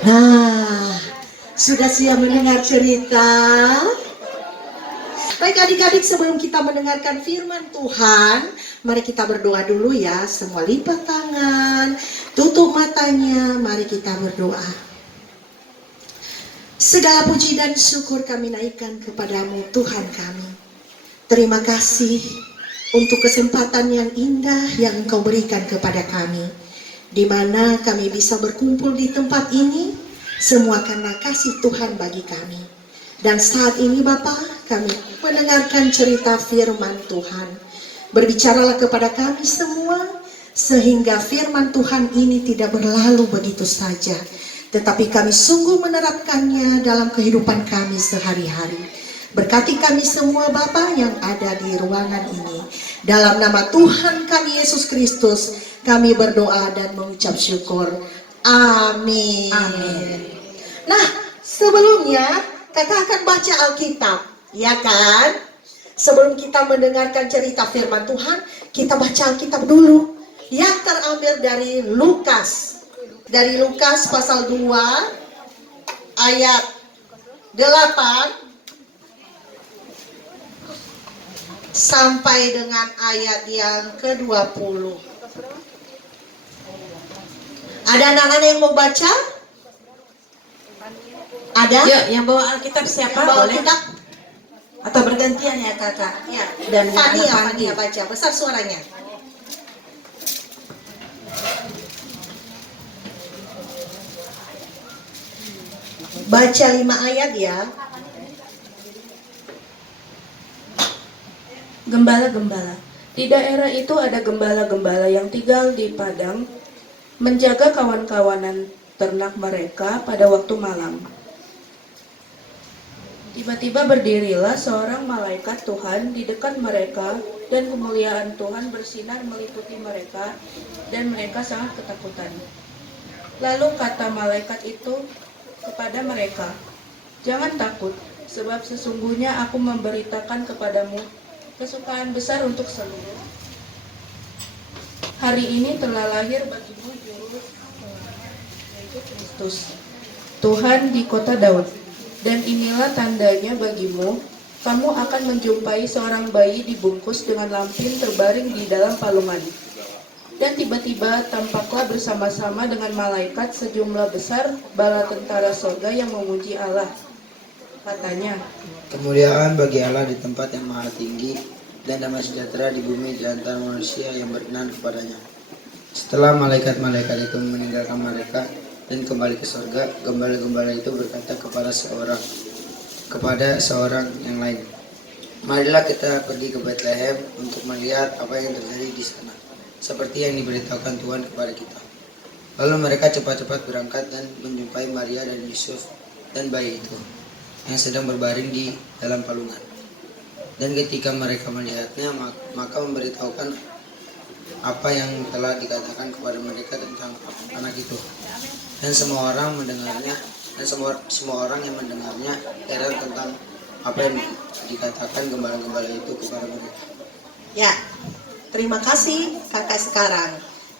Nah, sudah siap mendengar cerita? Baik adik-adik, sebelum kita mendengarkan firman Tuhan, mari kita berdoa dulu ya. Semua lipat tangan, tutup matanya, mari kita berdoa. Segala puji dan syukur kami naikkan kepadamu Tuhan kami. Terima kasih untuk kesempatan yang indah yang Engkau berikan kepada kami, di mana kami bisa berkumpul di tempat ini, semua karena kasih Tuhan bagi kami. Dan saat ini Bapa, kami mendengarkan cerita firman Tuhan. Berbicaralah kepada kami semua, sehingga firman Tuhan ini tidak berlalu begitu saja, tetapi kami sungguh menerapkannya dalam kehidupan kami sehari-hari. Berkati kami semua Bapa yang ada di ruangan ini. Dalam nama Tuhan kami Yesus Kristus, kami berdoa dan mengucap syukur. Amin. Amin. Nah, sebelumnya kakak akan baca Alkitab, ya kan? Sebelum kita mendengarkan cerita firman Tuhan, kita baca Alkitab dulu. Yang terambil dari Lukas. Dari Lukas pasal 2 ayat 8 sampai dengan ayat yang ke-20. Ada anak-anak yang mau baca? Ada? Yuk, yang bawa Alkitab siapa? Bawa Boleh? Alkitab? Atau bergantian ya kakak? Ya. Dan Fania baca, besar suaranya. Baca 5 ayat ya. Gembala-gembala. Di daerah itu ada gembala-gembala yang tinggal di padang, menjaga kawan-kawanan ternak mereka pada waktu malam. Tiba-tiba berdirilah seorang malaikat Tuhan di dekat mereka, dan kemuliaan Tuhan bersinar meliputi mereka, dan mereka sangat ketakutan. Lalu kata malaikat itu kepada mereka, "Jangan takut, sebab sesungguhnya aku memberitakan kepadamu kesukaan besar untuk seluruh. Hari ini telah lahir bagimu juru selamat, yaitu Kristus, Tuhan di kota Daud. Dan inilah tandanya bagimu, kamu akan menjumpai seorang bayi dibungkus dengan lampin terbaring di dalam palungan." Dan tiba-tiba tampaklah bersama-sama dengan malaikat sejumlah besar bala tentara sorga yang memuji Allah. Katanya, "Kemuliaan bagi Allah di tempat yang maha tinggi, dan damai sejahtera di bumi di antara manusia yang berkenan kepadanya." Setelah malaikat-malaikat itu meninggalkan mereka dan kembali ke surga, gembala-gembala itu berkata kepada seorang yang lain, "Marilah kita pergi ke Bethlehem untuk melihat apa yang terjadi di sana, seperti yang diberitahukan Tuhan kepada kita." Lalu mereka cepat-cepat berangkat dan menjumpai Maria dan Yusuf dan bayi itu yang sedang berbaring di dalam palungan. Dan ketika mereka melihatnya, maka memberitahukan apa yang telah dikatakan kepada mereka tentang anak itu. Dan semua orang mendengarnya, dan semua orang yang mendengarnya heran tentang apa yang dikatakan gembala-gembala itu kepada mereka. Ya, terima kasih kakak sekarang.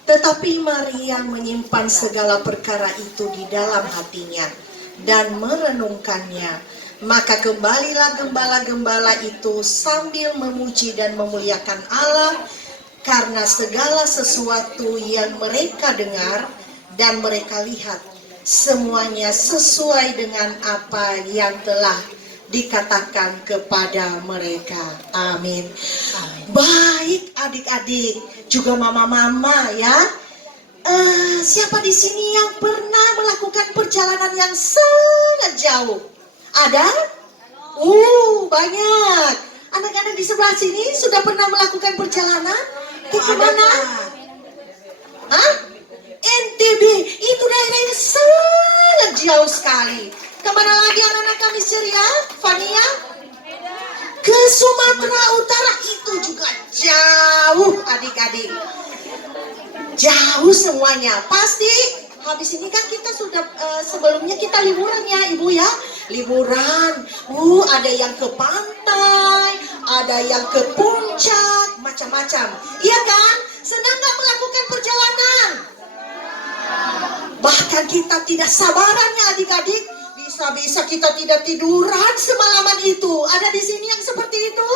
Tetapi Maria menyimpan segala perkara itu di dalam hatinya dan merenungkannya. Maka kembalilah gembala-gembala itu sambil memuji dan memuliakan Allah karena segala sesuatu yang mereka dengar dan mereka lihat, semuanya sesuai dengan apa yang telah dikatakan kepada mereka. Amin. Baik adik-adik, juga mama-mama ya. Siapa di sini yang pernah melakukan perjalanan yang sangat jauh? Ada? Banyak. Anak-anak di sebelah sini sudah pernah melakukan perjalanan? Ke mana? Hah? NTB. Itu daerahnya sangat jauh sekali. Kemana lagi anak-anak kami ceria? Fania? Ke Sumatera Utara. Itu juga jauh adik-adik. Jauh semuanya. Pasti habis ini kan kita sudah sebelumnya kita liburan ya Ibu ya. Liburan. Ada yang ke pantai, ada yang ke puncak, macam-macam. Iya kan? Senang gak melakukan perjalanan? Bahkan Dan kita tidak sabarannya adik-adik, bisa-bisa kita tidak tiduran semalaman itu. Ada di sini yang seperti itu?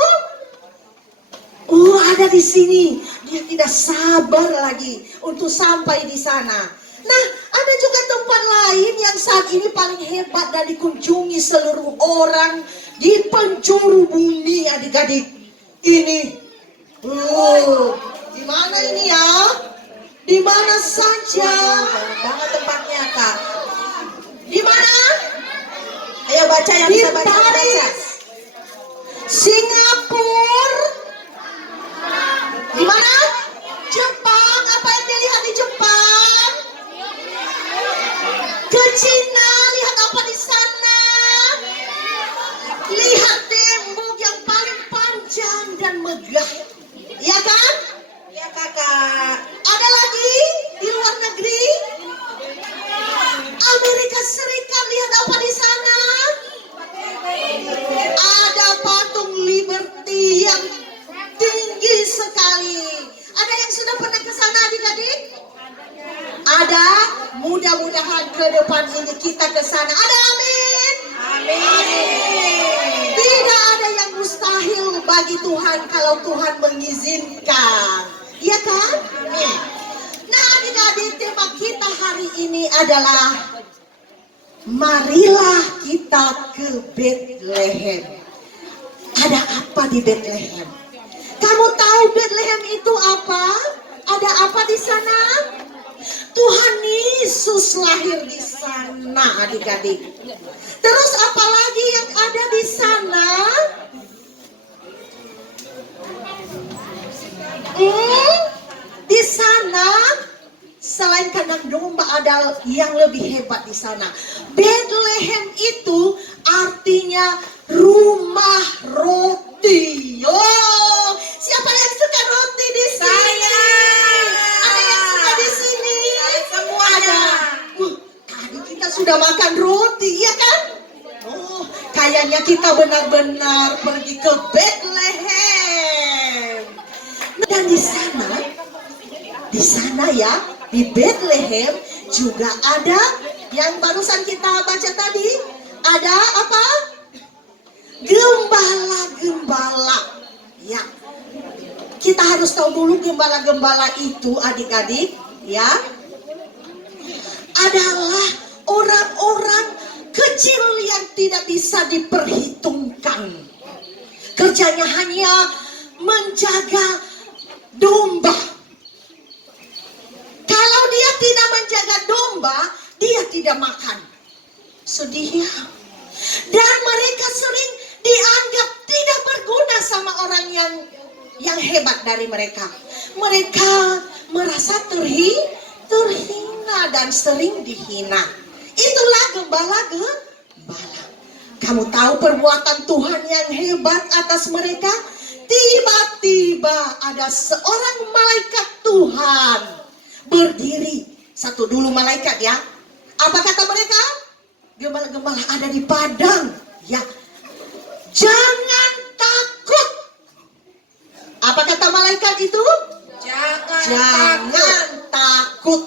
Oh, ada di sini. Dia tidak sabar lagi untuk sampai di sana. Nah, ada juga tempat lain yang saat ini paling hebat dan dikunjungi seluruh orang di penjuru bumi, adik-adik. Ini, di mana ini ya? Di mana saja? Banget tempatnya kak. Di mana? Ayo baca yang Di bisa baca. Paris, Singapura. Di mana? Jepang. Apa yang dilihat di Jepang? Ke Cina. Lihat apa di sana? Lihat tembok yang paling panjang dan megah. Iya kan? Iya kakak. Ada lagi di luar negeri? Amerika Serikat, lihat apa di sana? Ada patung Liberty yang tinggi sekali. Ada yang sudah pernah ke sana adik-adik? Ada. Mudah-mudahan ke depan ini kita ke sana. Ada, amin. Amin. Tidak ada yang mustahil bagi Tuhan kalau Tuhan mengizinkan. Iya kan? Amin. Nah adik-adik, tema kita hari ini adalah marilah kita ke Bethlehem. Ada apa di Bethlehem? Kamu tahu Bethlehem itu apa? Ada apa di sana? Tuhan Yesus lahir di sana adik-adik. Terus apa lagi yang ada di sana? Di sana selain kandang domba ada yang lebih hebat di sana. Bethlehem itu artinya rumah roti. Oh, siapa yang suka roti di sini? Saya. Ada yang suka di sini? Semuanya. Ada. Tadi kita sudah makan roti, ya kan? Oh, kayaknya kita benar-benar pergi ke Bethlehem. Dan di sana ya, di Bethlehem juga ada yang barusan kita baca tadi. Ada apa? Gembala-gembala. Ya, kita harus tahu dulu gembala-gembala itu adik-adik, ya, adalah orang-orang kecil yang tidak bisa diperhitungkan. Kerjanya hanya menjaga domba. Kalau dia tidak menjaga domba, dia tidak makan. Sedih ya. Dan mereka sering dianggap tidak berguna sama orang yang hebat dari mereka. Mereka merasa terhina dan sering dihina. Itulah gembala-gembala. Kamu tahu perbuatan Tuhan yang hebat atas mereka? Tiba-tiba ada seorang malaikat Tuhan berdiri. Satu dulu malaikat ya. Apa kata mereka? Gembala-gembala ada di padang. Ya. Jangan takut. Apa kata malaikat itu? Jangan takut.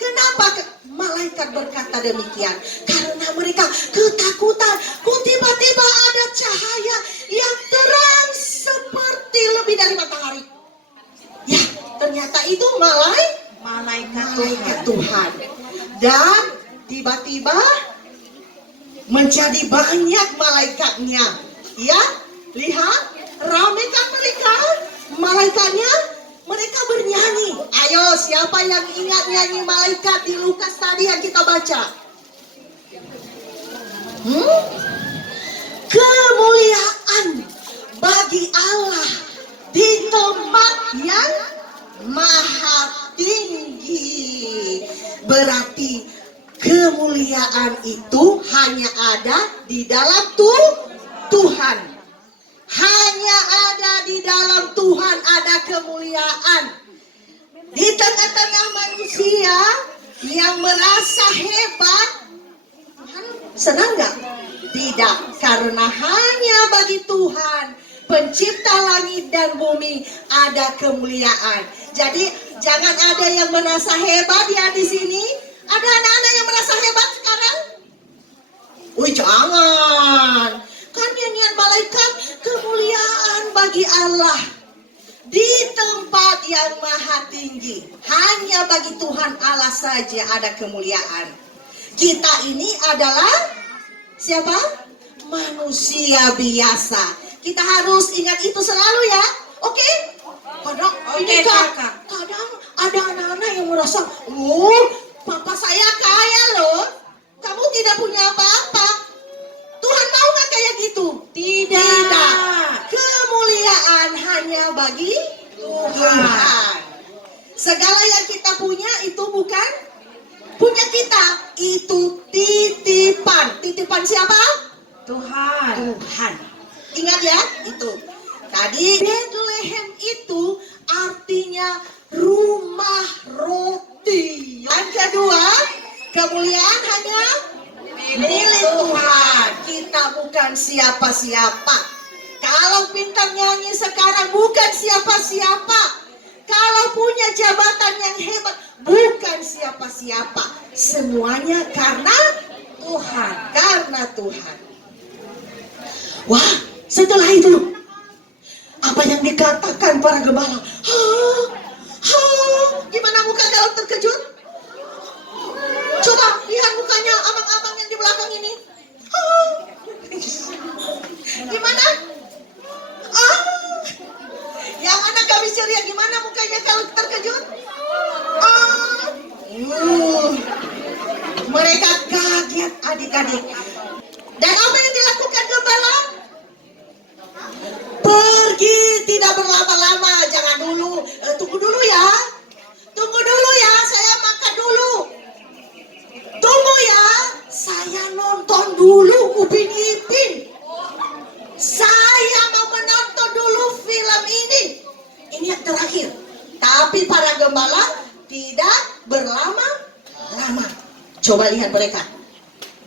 Kenapa malaikat berkata demikian? Karena mereka ketakutan. Kok tiba-tiba ada cahaya yang terang seperti lebih dari matahari. Ya, ternyata itu malaikat Tuhan. Dan tiba-tiba menjadi banyak malaikatnya. Ya, lihat, ramai kan malaikatnya? Mereka bernyanyi. Ayo, siapa yang ingat nyanyi malaikat di Lukas tadi yang kita baca? Kemuliaan bagi Allah di tempat yang maha tinggi. Berarti kemuliaan itu hanya ada di dalam Tuhan. Hanya ada di dalam Tuhan ada kemuliaan. Di tengah-tengah manusia yang merasa hebat, Tuhan senang gak? Tidak, karena hanya bagi Tuhan pencipta langit dan bumi ada kemuliaan. Jadi jangan ada yang merasa hebat ya di sini. Ada anak-anak yang merasa jangan. Kan nyanyian malaikat kemuliaan bagi Allah di tempat yang maha tinggi. Hanya bagi Tuhan Allah saja ada kemuliaan. Kita ini adalah siapa? Manusia biasa. Kita harus ingat itu selalu ya. Oke? Kadang ini Kakak. kadang ada anak-anak yang merasa, papa saya kaya loh. Kamu tidak punya apa-apa. Tuhan mau nggak kayak gitu? Tidak. Kemuliaan hanya bagi Tuhan. Segala yang kita punya itu bukan punya kita. Itu titipan. Titipan siapa? Tuhan. Tuhan. Ingat ya, itu. Tadi Bethlehem itu artinya rumah roti. Yang kedua, kemuliaan hanya milik Tuhan. Kita bukan siapa-siapa. Kalau pintar nyanyi sekarang bukan siapa-siapa. Kalau punya jabatan yang hebat bukan siapa-siapa. Semuanya karena Tuhan. Karena Tuhan. Wah, setelah itu apa yang dikatakan para gembala? Gimana muka kalau terkejut? Coba lihat mukanya abang-abang yang di belakang ini. Gimana? Yang mana kami ceria, gimana mukanya kalau terkejut? Mereka kaget adik-adik. Dan apa yang dilakukan gembala? Pergi, tidak berlama-lama. Jangan dulu, tunggu dulu ya. Tunggu dulu ya, saya makan dulu. Tunggu ya, saya nonton dulu Upin Ipin. Saya mau menonton dulu film ini. Ini yang terakhir. Tapi para gembala tidak berlama-lama. Coba lihat mereka.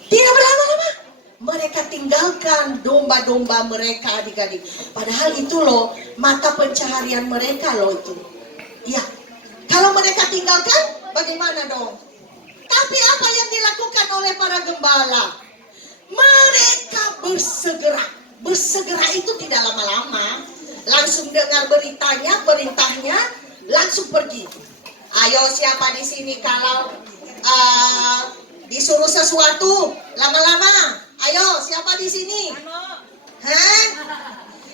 Tidak berlama-lama. Mereka tinggalkan domba-domba mereka adik-adik. Padahal itu loh mata pencaharian mereka loh itu. Ya, kalau mereka tinggalkan bagaimana dong? Tapi apa yang dilakukan oleh para gembala? Mereka bersegera. Bersegera itu tidak lama-lama. Langsung dengar beritanya, perintahnya, langsung pergi. Ayo siapa di sini kalau disuruh sesuatu lama-lama? Ayo, siapa di sini? Hah?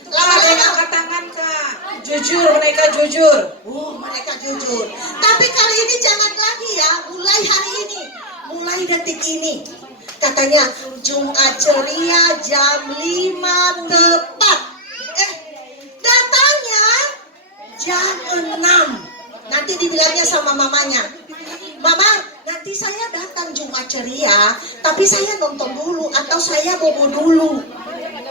Lama-lama Angkat tangan Kak. Jujur, mereka jujur. Mereka jujur. Tapi kali ini jangan lagi ya, mulai hari ini, mulai detik ini. Katanya Jumat ceria jam 5 tepat. Datangnya jam 6. Nanti dibilangnya sama mamanya, Mama, nanti saya datang Jumat ceria, tapi saya nonton dulu, atau saya bobo dulu,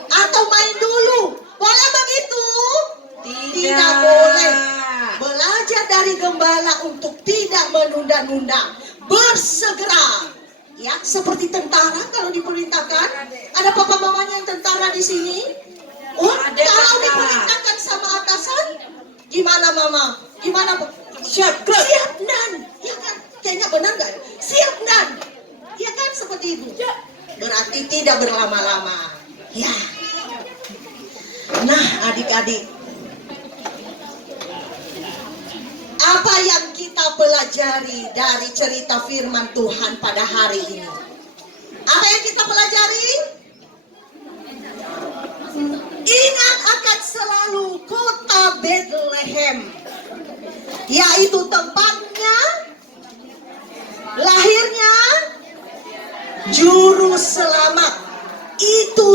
atau main dulu. Boleh begitu? Tidak boleh. Belajar dari gembala untuk tidak menunda-nunda, bersegera. Ya, seperti tentara kalau diperintahkan. Ada papa mamanya yang tentara di sini? Ada, Kalau Kakak. diperintahkan sama atasan, gimana mama? Gimana? Siap, Siap dan, ya kan? Kayaknya benar nggak? Siap dan, ya kan seperti itu. Berarti tidak berlama-lama. Ya. Nah, adik-adik, apa yang kita pelajari dari cerita firman Tuhan pada hari ini? Apa yang kita pelajari? Ingat akan selalu kota Bethlehem, yaitu tempatnya lahirnya juru selamat. Itu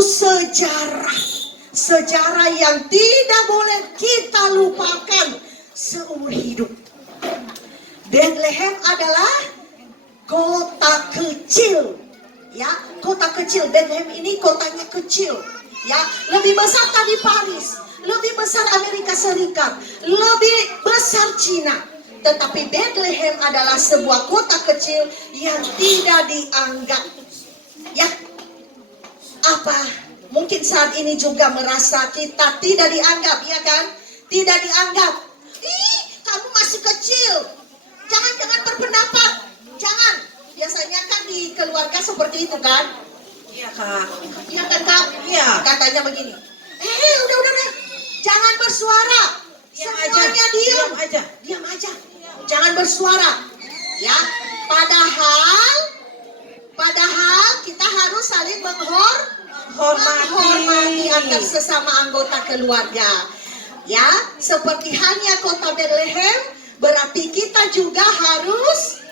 sejarah yang tidak boleh kita lupakan seumur hidup. Bethlehem adalah kota kecil, ya, kota kecil. Bethlehem ini kotanya kecil, ya, lebih besar tadi Paris, lebih besar Amerika Serikat, lebih besar Cina. Tetapi Bethlehem adalah sebuah kota kecil yang tidak dianggap. Ya, apa? Mungkin saat ini juga merasa kita tidak dianggap, ya kan? Tidak dianggap. Ih, kamu masih kecil. Jangan berpendapat. Jangan. Biasanya kan di keluarga seperti itu kan? Iya kak. Iya kan Kak? Iya. Katanya begini. Udah. Jangan bersuara. Diam Semuanya aja. diam. Diam aja. Diam aja. Jangan bersuara. Ya. Padahal kita harus saling menghormati antar sesama anggota keluarga. Ya, seperti halnya kota Bethlehem, berarti kita juga harus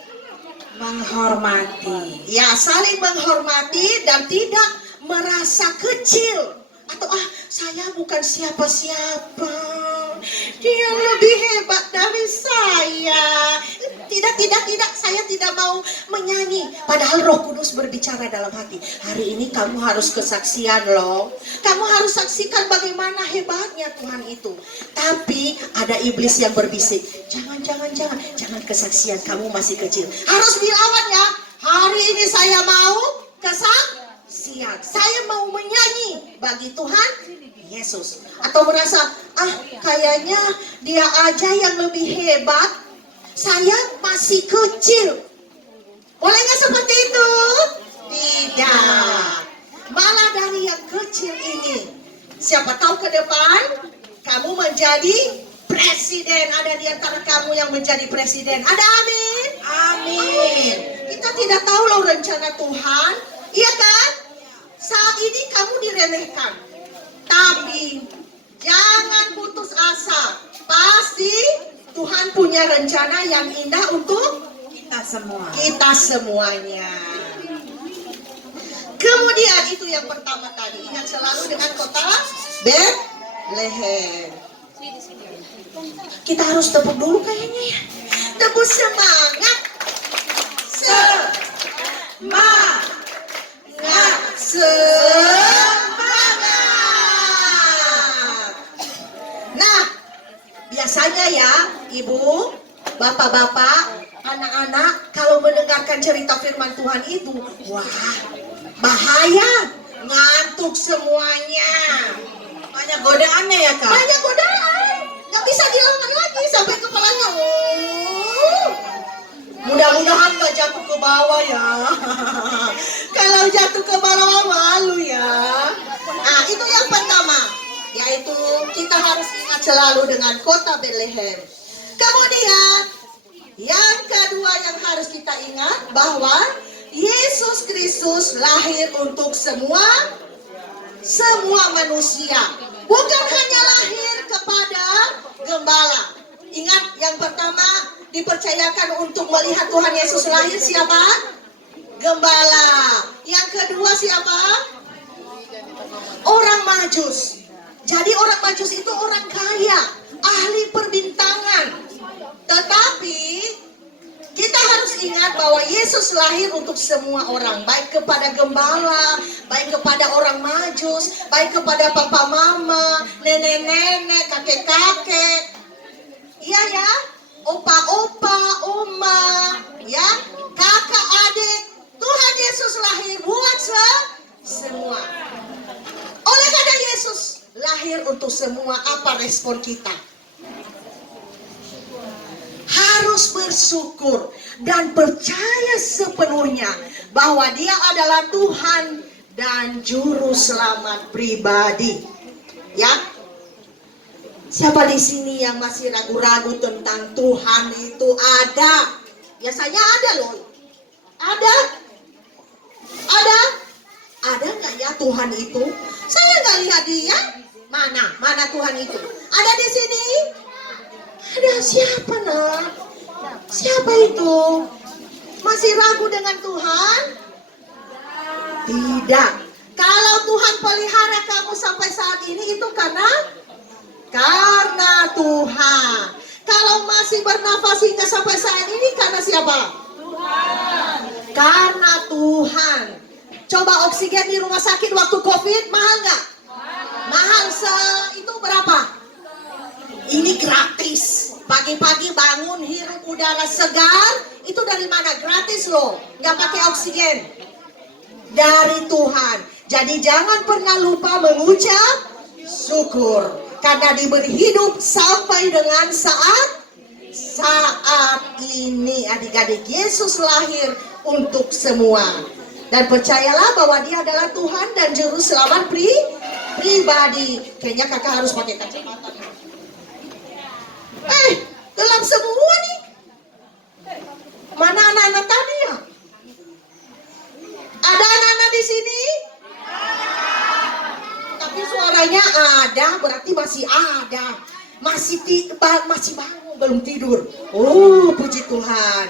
Menghormati. ya saling menghormati dan tidak merasa kecil atau saya bukan siapa-siapa, dia lebih hebat dari saya. Tidak, saya tidak mau menyanyi. Padahal Roh Kudus berbicara dalam hati. Hari ini kamu harus kesaksian loh. Kamu harus saksikan bagaimana hebatnya Tuhan itu. Tapi ada iblis yang berbisik. Jangan kesaksian, kamu masih kecil. Harus dilawan ya. Hari ini saya mau kesaksian. Saya mau menyanyi bagi Tuhan Yesus. Atau merasa, kayaknya dia aja yang lebih hebat. Saya masih kecil. Boleh nggak seperti itu? Tidak. Malah dari yang kecil ini, siapa tahu ke depan kamu menjadi presiden. Ada di antara kamu yang menjadi presiden. Ada amin? Amin. Kita tidak tahu loh rencana Tuhan. Iya kan? Saat ini kamu diremehkan. Tapi jangan putus asa. Pasti Tuhan punya rencana yang indah untuk Kita semua. kita semuanya. Kemudian itu yang pertama tadi. Ingat selalu dengan kota Bethlehem. Kita harus tepuk dulu kayaknya ya. Tepuk semangat. Semangat. Nah, biasanya ya, Ibu, Bapak-bapak, anak-anak kalau mendengarkan cerita firman Tuhan itu, wah, bahaya, ngantuk semuanya. Banyak godaannya ya kak. Banyak godaan, nggak bisa dilawan lagi sampai kepalanya. Mudah-mudahan nggak jatuh ke bawah ya. Kalau jatuh ke bawah malu ya. Nah, itu yang pertama, yaitu kita harus ingat selalu dengan kota Bethlehem. Kemudian yang kedua yang harus kita ingat bahwa Yesus Kristus lahir untuk semua manusia. Bukan hanya lahir kepada gembala. Ingat yang pertama dipercayakan untuk melihat Tuhan Yesus lahir siapa? Gembala. Yang kedua siapa? Orang Majus. Jadi orang Majus itu orang kaya, ahli perbintangan. Tetapi kita harus ingat bahwa Yesus lahir untuk semua orang, baik kepada gembala, baik kepada orang Majus, baik kepada papa mama, nenek-nenek, kakek-kakek. Iya ya, opa-opa, oma, ya, kakak, adik. Tuhan Yesus lahir buat semua. Oleh karena Yesus lahir untuk semua, apa respon kita? Harus bersyukur dan percaya sepenuhnya bahwa Dia adalah Tuhan dan Juru Selamat pribadi. Ya, siapa di sini yang masih ragu-ragu tentang Tuhan itu ada? Biasanya ada loh. Ada nggak ya Tuhan itu? Saya nggak lihat Dia. Mana Tuhan itu? Ada di sini? Ada siapa nak? Siapa itu? Masih ragu dengan Tuhan? Tidak. Kalau Tuhan pelihara kamu sampai saat ini itu karena Tuhan. Kalau masih bernafas hingga sampai saat ini karena siapa? Tuhan. Karena Tuhan. Coba oksigen di rumah sakit waktu COVID mahal nggak? Mahal. Itu berapa? Ini gratis. Pagi-pagi bangun hirup udara segar, itu dari mana? Gratis loh. Nggak pakai oksigen. Dari Tuhan. Jadi jangan pernah lupa mengucap syukur. Karena diberi hidup sampai dengan saat ini. Adik-adik, Yesus lahir untuk semua. Dan percayalah bahwa dia adalah Tuhan dan Juru Selamat pribadi. Kayaknya kakak harus pakai kacamata. Gelap semua nih. Mana anak-anak tadi ya? Ada anak-anak di sini? Tapi suaranya ada, berarti masih ada. Masih bangun, belum tidur. Oh, puji Tuhan.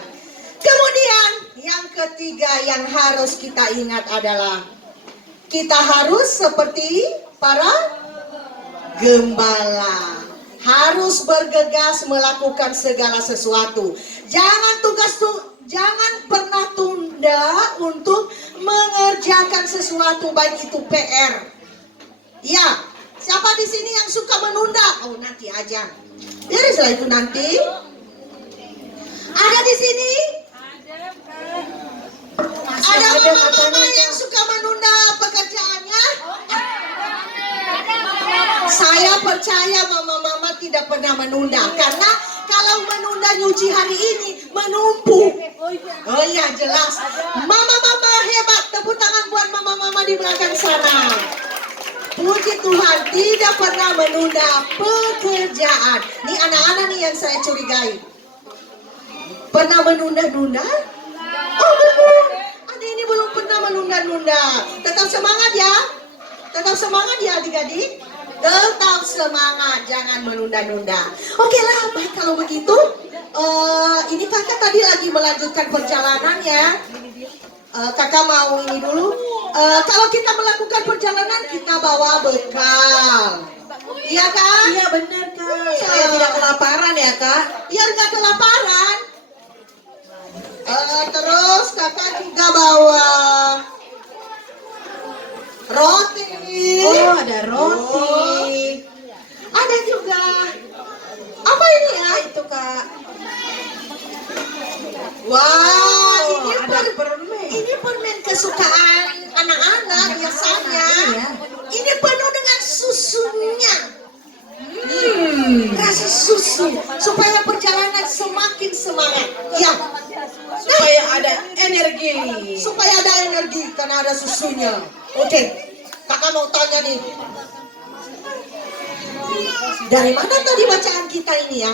Kemudian yang ketiga yang harus kita ingat adalah kita harus seperti para gembala. Harus bergegas melakukan segala sesuatu. Jangan pernah tunda untuk mengerjakan sesuatu, baik itu PR. Ya, siapa di sini yang suka menunda? Oh, nanti aja. Biar setelah itu nanti. Ada di sini? Ada mama-mama yang suka menunda pekerjaannya? Saya percaya mama-mama tidak pernah menunda. Karena kalau menunda nyuci hari ini menumpuk. Oh iya, jelas. Mama-mama hebat. Tepuk tangan buat mama-mama di belakang sana. Puji Tuhan, tidak pernah menunda pekerjaan. Ini anak-anak nih yang saya curigai. Pernah menunda-nunda? Oh belum. Adik ini belum pernah menunda-nunda. Tetap semangat ya. Tetap semangat ya adik-adik. Tetap semangat, jangan menunda-nunda. Oke lah, baik kalau begitu. Ini kakak tadi lagi melanjutkan perjalanan ya. Kakak mau ini dulu. Kalau kita melakukan perjalanan, kita bawa bekal. Iya kan? Iya benar Kak. Iya. Supaya tidak kelaparan ya Kak. Biar nggak kelaparan. Terus kakak juga bawa roti. Oh, ada roti. Ada juga. Apa ini ya? Apa itu Kak? Wah, ini ada permen. ini permen kesukaan anak-anak biasanya. Iya. Ini penuh dengan susunya. Kasih susu supaya perjalanan semakin semangat. Ya. Supaya ada energi. Supaya ada energi karena ada susunya. Oke, kakak mau tanya nih. Dari mana tadi bacaan kita ini ya?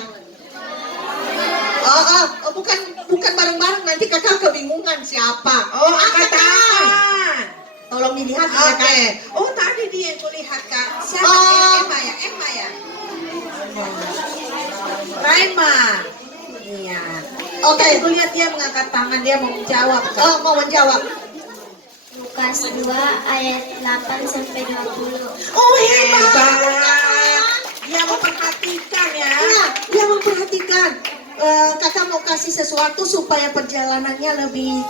Bukan bareng-bareng, nanti kakak kebingungan siapa. Oh, angkat tangan. Tolong dilihat ya Oke. kak. Oh, tadi dia yang kulihat Kak. Siapa? Oh. Emma ya? Emma ya? Raima. Iya. Oke. Aku lihat dia mengangkat tangan, dia mau menjawab Kak. Oh, mau menjawab. Lukas 2 ayat 8 sampai 20. Oh, hebat. Hebat. Dia memperhatikan ya. Iya, dia memperhatikan. Kakak mau kasih sesuatu supaya perjalanannya lebih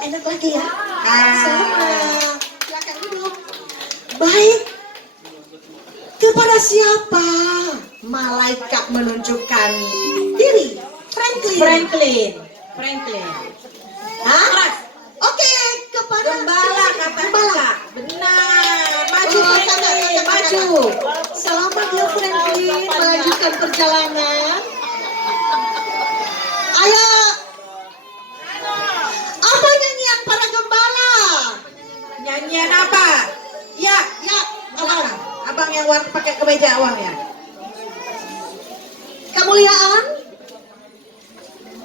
enak lagi ya. Selamat. Silakan duduk. Baik. Kepada siapa malaikat menunjukkan diri? Franklin. Franklin. Hah? Oke, kepada Gembala kata Gembala. Kak. Benar. Maju Oh, Franklin. kakak. Maju. Selamat ya Franklin melanjutkan perjalanan. Ayo. Apa nyanyian para gembala? Nyanyian apa? Ya. Ya, Abang. abang. Abang yang pakai kemeja awang ya. Kemuliaan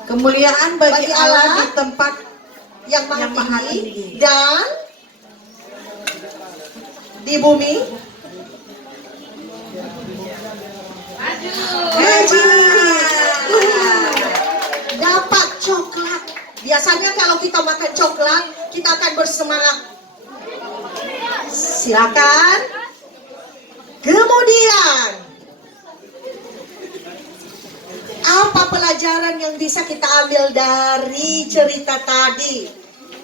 Kemuliaan bagi Bagi Allah Allah di tempat yang maha Yang maha tinggi tinggi. dan di bumi. Dapat coklat. Biasanya kalau kita makan coklat, kita akan bersemangat. Silakan. Kemudian, apa pelajaran yang bisa kita ambil dari cerita tadi?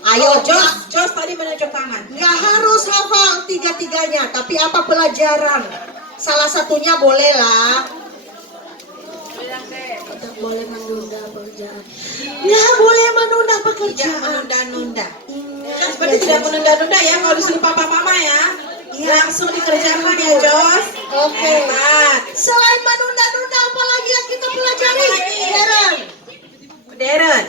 Ayo, Jos tadi menunjuk tangan. nggak harus hafal tiga-tiganya, tapi apa pelajaran? Salah satunya bolehlah. Tidak boleh menunda pekerjaan. Nggak boleh menunda Tidak pekerjaan. menunda-nunda. Ingat Jos berarti ya, tidak Jos. menunda-nunda ya kalau disuruh papa mama ya. Langsung dikerjakan ya Jos. Oke. Hebat. Selain menunda-nunda, apa lagi yang kita pelajari? Apa lagi? Darren. Darren.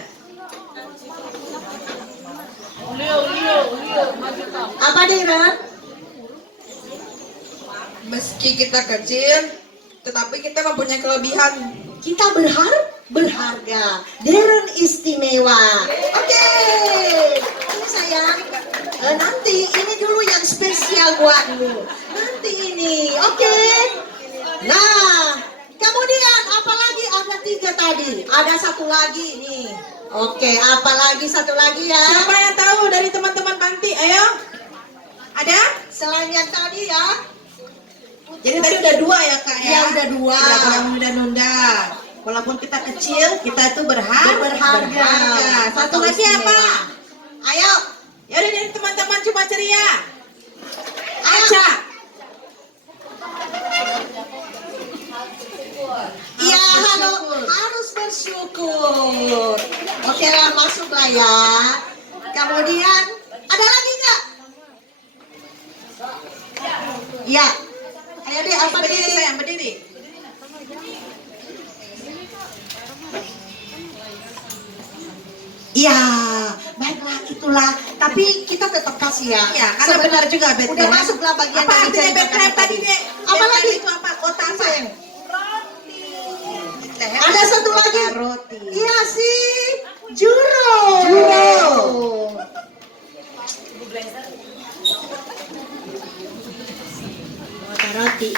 Apa Darren? Meski kita kecil, tetapi kita mempunyai kelebihan. Kita berharga. Darren istimewa. Oke. Ini sayang. Nanti ini dulu yang spesial buatmu. Nanti ini. Oke. Nah, kemudian apalagi ada 3 tadi. Ada satu lagi nih. Oke, apalagi satu lagi ya. Siapa yang tahu dari teman-teman panti? Ayo. Ada? Selain yang tadi ya. Jadi tadi udah 2 ya kak ya? Iya, udah 2. Udah pernah nunda-nunda. Walaupun kita kecil, kita itu berharga. Satu lagi apa? Ayo. Ya udah nih teman-teman coba ceria. Ayo. Aca. Iya, halo. Harus bersyukur. Oke lah, masuklah ya. Kemudian, ada lagi nggak? Iya. Ayo deh, apa Berdiri deh? sayang, berdiri. Iya, baiklah itulah. Tapi kita tetap kasih ya. Iya, karena benar juga bed Udah crab. masuklah bagian Apa dari artinya cerita bed crab tadi dek? Apa Bed lagi? crab itu apa? Kota apa? Sayang. Ada satu lagi. Roti. Iya sih, juro. Kota roti.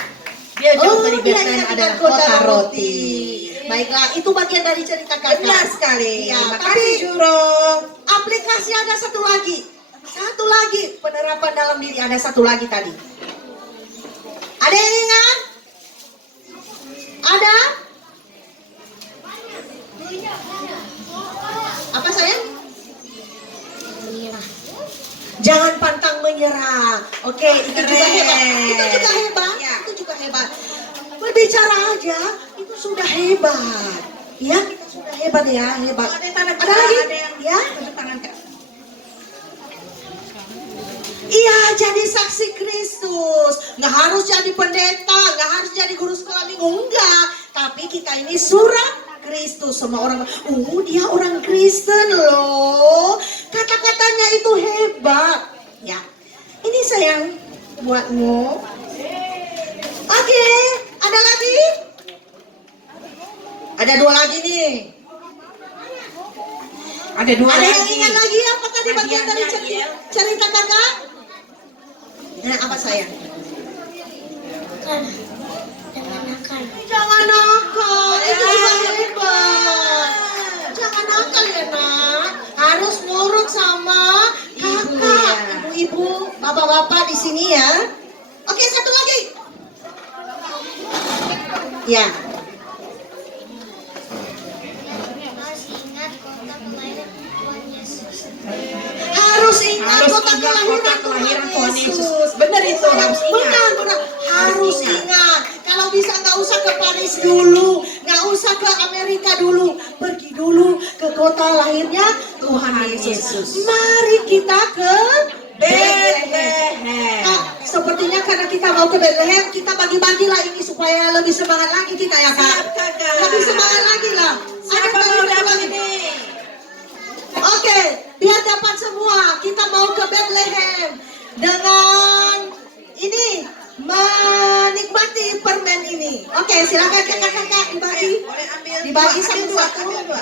Dia jauh dari bed dia crab ingat adalah dengan kota roti. Baiklah, itu bagian dari cerita kakak. Benar sekali. Iya, Terima tapi kasih Juro. aplikasi ada satu lagi. Satu lagi penerapan dalam diri ada satu lagi tadi. Ada yang ingat? Ada? Apa sayang? Jangan pantang menyerah. Oke, itu juga Keren. hebat. Itu juga hebat. Ya. Itu juga hebat. Berbicara aja itu sudah hebat. Ya, kita sudah hebat ya, hebat. Ada yang tanda Ada lagi? ada yang Ya. tunjuk tangan kak. Iya, jadi saksi Kristus. Nggak harus jadi pendeta, nggak harus jadi guru sekolah minggu, enggak. Tapi kita ini surat Kristus. Semua orang, dia orang Kristen loh. Kata-katanya itu hebat. Ya, ini sayang buatmu. Oke, ada lagi? Ada 2 lagi nih. Ada 2 Ada lagi. yang ingat lagi apa tadi bagian dari Hadiahnya, cerita kakak? Nah, apa sayang? Jangan nakal. Jangan nakal, itu juga hebat. Jangan nakal ya nak, harus nurut sama kakak, ibu-ibu, bapak-bapak di sini ya. Oke, satu lagi. Ya, Harus ingat kota kelahiran Tuhan Yesus. harus ingat Harus kota ingat kota kelahiran kelahiran Tuhan Tuhan Yesus. Yesus. Benar itu, harus ingat. Benar, harus ingat. Kalau bisa nggak usah ke Paris dulu, nggak usah ke Amerika dulu, pergi dulu ke kota lahirnya Tuhan Yesus. Mari kita ke Bethlehem. Nah, sepertinya karena kita mau ke Bethlehem, kita bagi-bagilah ini supaya lebih semangat lagi kita ya kak. Siap, Kakak. Lebih semangat lagi lah. Siapa Ada mau lagi dapat lagi. ini? Oke, biar dapat semua, kita mau ke Bethlehem dengan ini menikmati permen ini. Oke, silakan kakak-kakak dibagi. Boleh ambil Dibagi dua, ambil satu-satu. ambil dua.